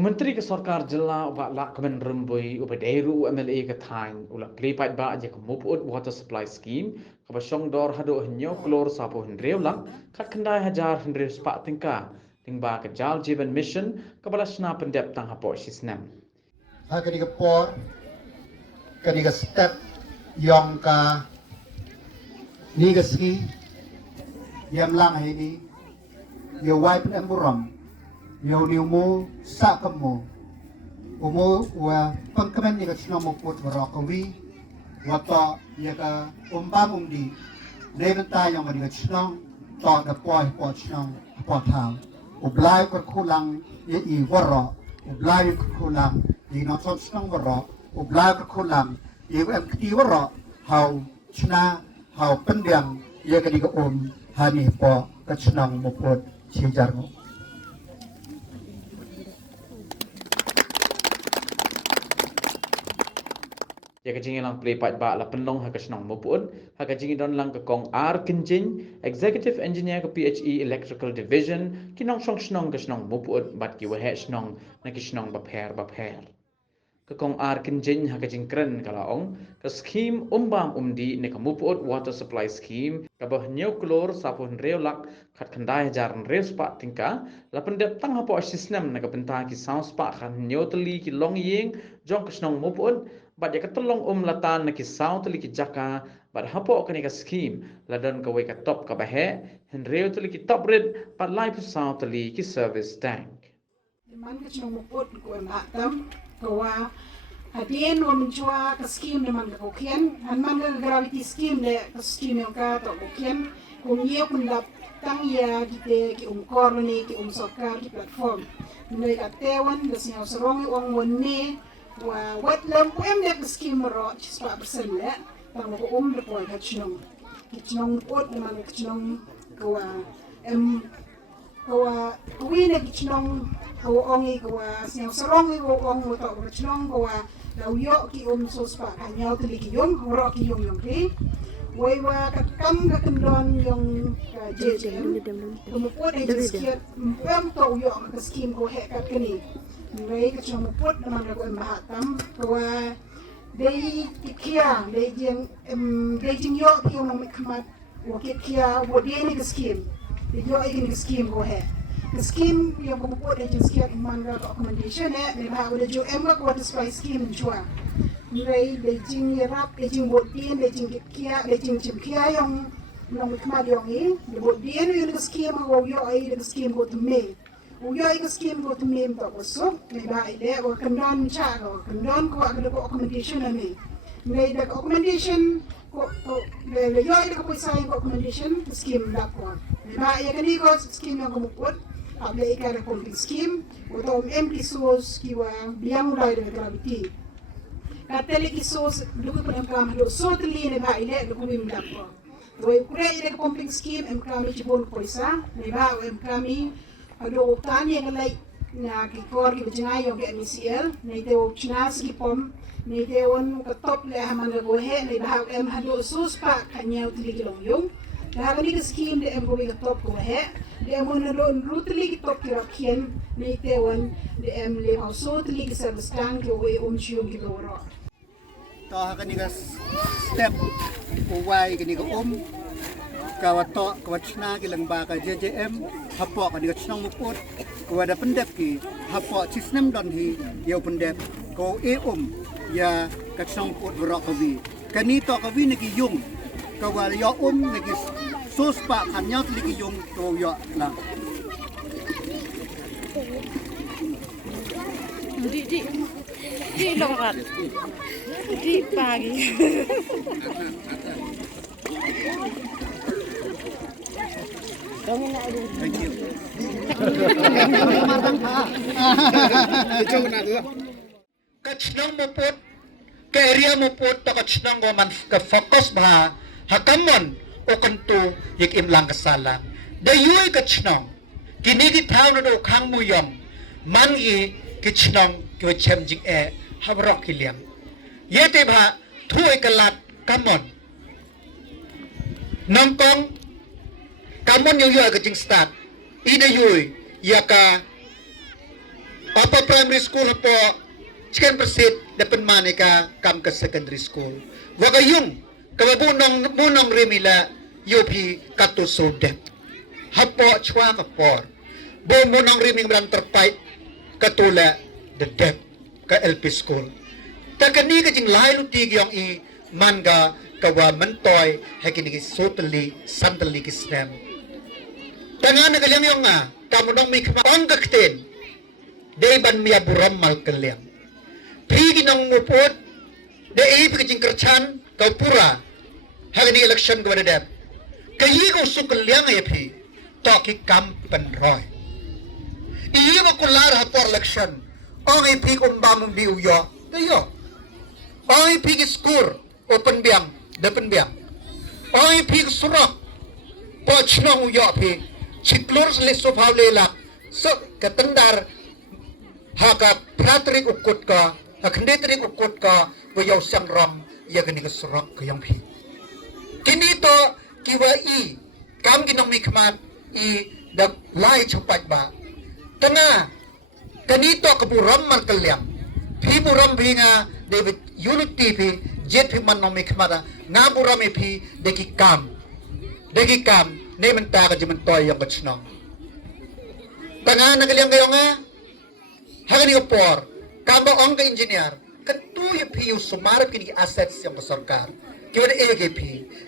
Menteri ke Sarkar Jela ubah Lahkmen Rymbui ubah Dairu MLA ke Thang ulah Pleipat ba je ke Mupyut Water Supply Scheme ke Basong Dor hadu henyo klur sapu hendreu lang kat kendai hajar hendreu sepak tingka tingba ke Jal Jiban Mission ke balasna pendep tang hapok sisnem. Haka diga por ka diga step yong ka niga ski yam lang ini yo wipe and burom yo ni mo sa kamo umo wa pangkamen ni ka sino mo put rokawi wata ya ka umdih neben tayo nga ni ka sino to da poi po sino po tang ublay ko kulang i waro ublay ko kulang i no so sino waro ublay ko kulang i ti waro how sina how pendiang ya ka ni ka hani po ka sino mo put sijar mo. Ya kajing lang Pleipat ba la penlong ha kasnong Mupyut ha kajing don lang ka kong Kinjin Executive Engineer ke PHE Electrical Division kinong snong kasnong Mupyut bat ki wahe snong na kisnong bapher ka kong Kinjin ha kajing kren kalaong ka scheme umbang umdih ne ka Mupyut Water Supply Scheme ka bah klur sapun reolak khat khandai jaran respa tingka la pendep tang hapo sistem na ka benta ki sound spa khan nyotli ki long yeng jong kasnong Mupyut bat ya ketolong latan na ki sound li ki jaka bat hapo ka ni ka scheme ladon ka we ka top ka bahe henreo li ki top red bat live sound li ki service tank man ka chino Mupyut ko matam kawa hadien wo menjua ke scheme de man ka kokien han man ka gravity scheme de ka scheme yang ka to kokien kung ye kun lap tang ya kita ki korni ki sokar ki platform nai ka tewan da sinyo sorong wong wonni wa wetlam em de scheme ro chispa persen le tang ko de ko ka chino Mupyut man ka chino kawa kawa kuwina ki kawa ongi kawa sinyo sorong wo ong wo to ka chino kawa lauyo ki sospa kanyaw tili ki horo ki yung ki wa katkam ka kendon yung JJM Mupyut ay jiskiat mpem to uyo ka scheme ko he kat kani ngai ka chino Mupyut naman ko mahatam kawa day kikia day jing yo ki yung mikmat wo kikia wo day ni ka scheme yo ay ni scheme ko he the scheme yung Mupyut ay jiskiat man ka accommodation may ba udah jo em ka water supply scheme jua ngai day jing yarap day jing wo day jing kikia day jing kia yung nong mikmat yung de wo day yung scheme ko yo ay the scheme ko to me uyo ay scheme ko to me to so may ba ile o kandon cha ko kandon ko agad ko accommodation na me may the accommodation ko le yo ay ko sa ko accommodation scheme da ko may ba ya kani ko scheme ko Mupyut able ka na pumping scheme o to empty source kiwa biang dai de gravity katele ki source lugu ko kam do so tli ne ba ile lugu bim da ko to kure ile pumping scheme em kami chibon ko isa may ba o em kami ado tani yang lai na ki kor ki bjinga yo ke MCL nei te o chinas ki pom nei te on ka top le haman go he nei ba em hado sus pa kanyaw tili ki long yung da ni ka scheme de em go ka top go he de em on lo rutli ki top ki rakien nei te on de em le ho so tili ki service tank yo we chiung ki go ro to haka ni ka step uway ka ni ka kawato kawachna kilang baka JJM hapo ka diga chnong Mupyut kawada pendep ki hapo sistem don hi yo pendep ko ya ka chnong Mupyut rokawi kanito kawi nagi yung kawala yo nagi sospa kanyat ligi yung ko yo na di longat di pagi thank you kachnong Mupyut ke area Mupyut to kachnong go man ka focus ba hakamon o kanto yik imlang kasala dayuy kachnong kinigi taw na do khang muyom man i kachnong ko chemjing habrok kiliam yete ba thuy kalat kamon nongkong kamon yung yoy kajing start ida yoy iaka apa primary school po chicken persit depan maneka kam ke secondary school wagayung kabunong rimila yupi katu sodep hapo chwa kapor bo munong riming bran terpait katula the dep ka LP school takani ka jing lai luti gyong i manga kawa mentoy hakini ki sotali santali ki snem tangan nagalyang yung nga kamunong may kamang kakten day ban miya burom mal kalyang pigi ng Mupyut day ipi kajing kerchan kau pura hakini election kwa dadap kayi ko sukalyang ay pi toki kampan roy iya makular hapor election ang ipi kumbamong di uyo tayo ang ipi ki skur open biang depan biang ang ipi ki surak poch nong uyo pi klur seliso lelak so katendar haka pratrik ukut ka hakndetrik ukut ka wayaw sang ram ya gani surak ka yang pi kini to kiwa i kam ginong mikmat i dak lai chapat ba tanga kanito ka burom man kalyang pi burom binga David unity pi jet pi man no mikmata nga burom pi deki kam ne menta ka jiman toy yang kachnong tanga nagalyang kayo nga hagani ka por kamba ong ka engineer katu pi sumarap kini assets yang kasarkar kiwa AGP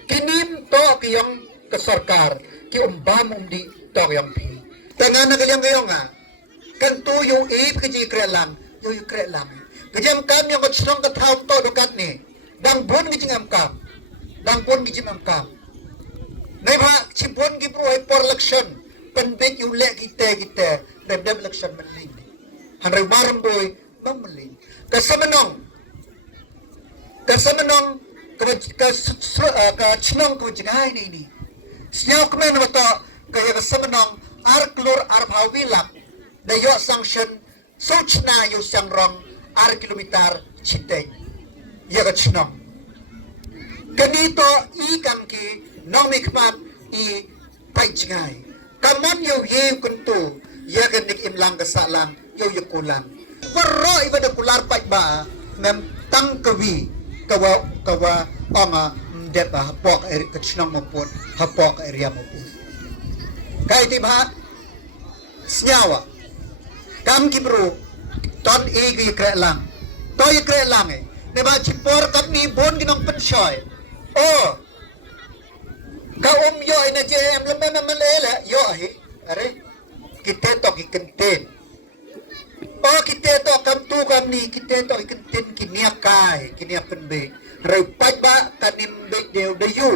kinim to kiyong kasarkar ki umbam umdih to kiyong pi tanga nagalyang kayo nga kantu yung kaji krelang yung krelang kajam kam yung kachnong kataw to dokat ni dang bon gijing amkam Nay ba cipon gi pro ay por election penbet yung le kita redem election menling hanray Ma Rymbui mamling kasamanong ka chnong ko jingay ni Lahkmen wato kaya kasamanong klur bawilak dayo sanction sochna yung sang rong kilometer chiteng ya ka chnong kanito ikam ki nong mikmat i paijngay kaman yo ye kuntu ya ganik imlang kasalang yo kulang waro iba da kular paj ba ngam tang kawi kawa anga deba pok eri kachnong mapun hapok area mapun kay di ba snyawa kam ki bro ton gi krelang toy krelang ne ba chipor kat ni bon ginong penshoy oh ka yo ina je am lemma malela yo are kita to ki kenten oh kita to kam tu kam ni kita to kenten kinia kai kinia penbe rau pat ba kanim de yu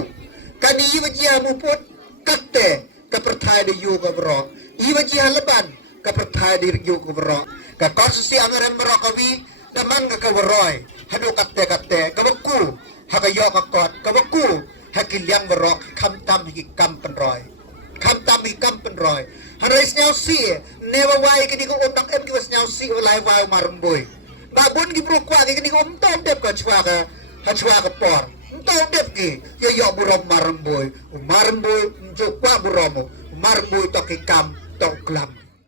kani wajia Mupyut katte ka perthai de yu ka bro i wajia leban ka perthai de yu ka bro ka konstitusi angaren bro kawi daman ka waroi hadu katte ka baku hakayo ka kot ka baku hakilyang berok kam tam hiki kam penroy harais nyau si newa wai kini ko otak em kiwas nyau si olai wai Ma Rymbui babun ki bro kwa kini ko umtom dep ka chwa ka por umtom dep ki yo burom Ma Rymbui njo kwa buromo Ma Rymbui to ki kam to klam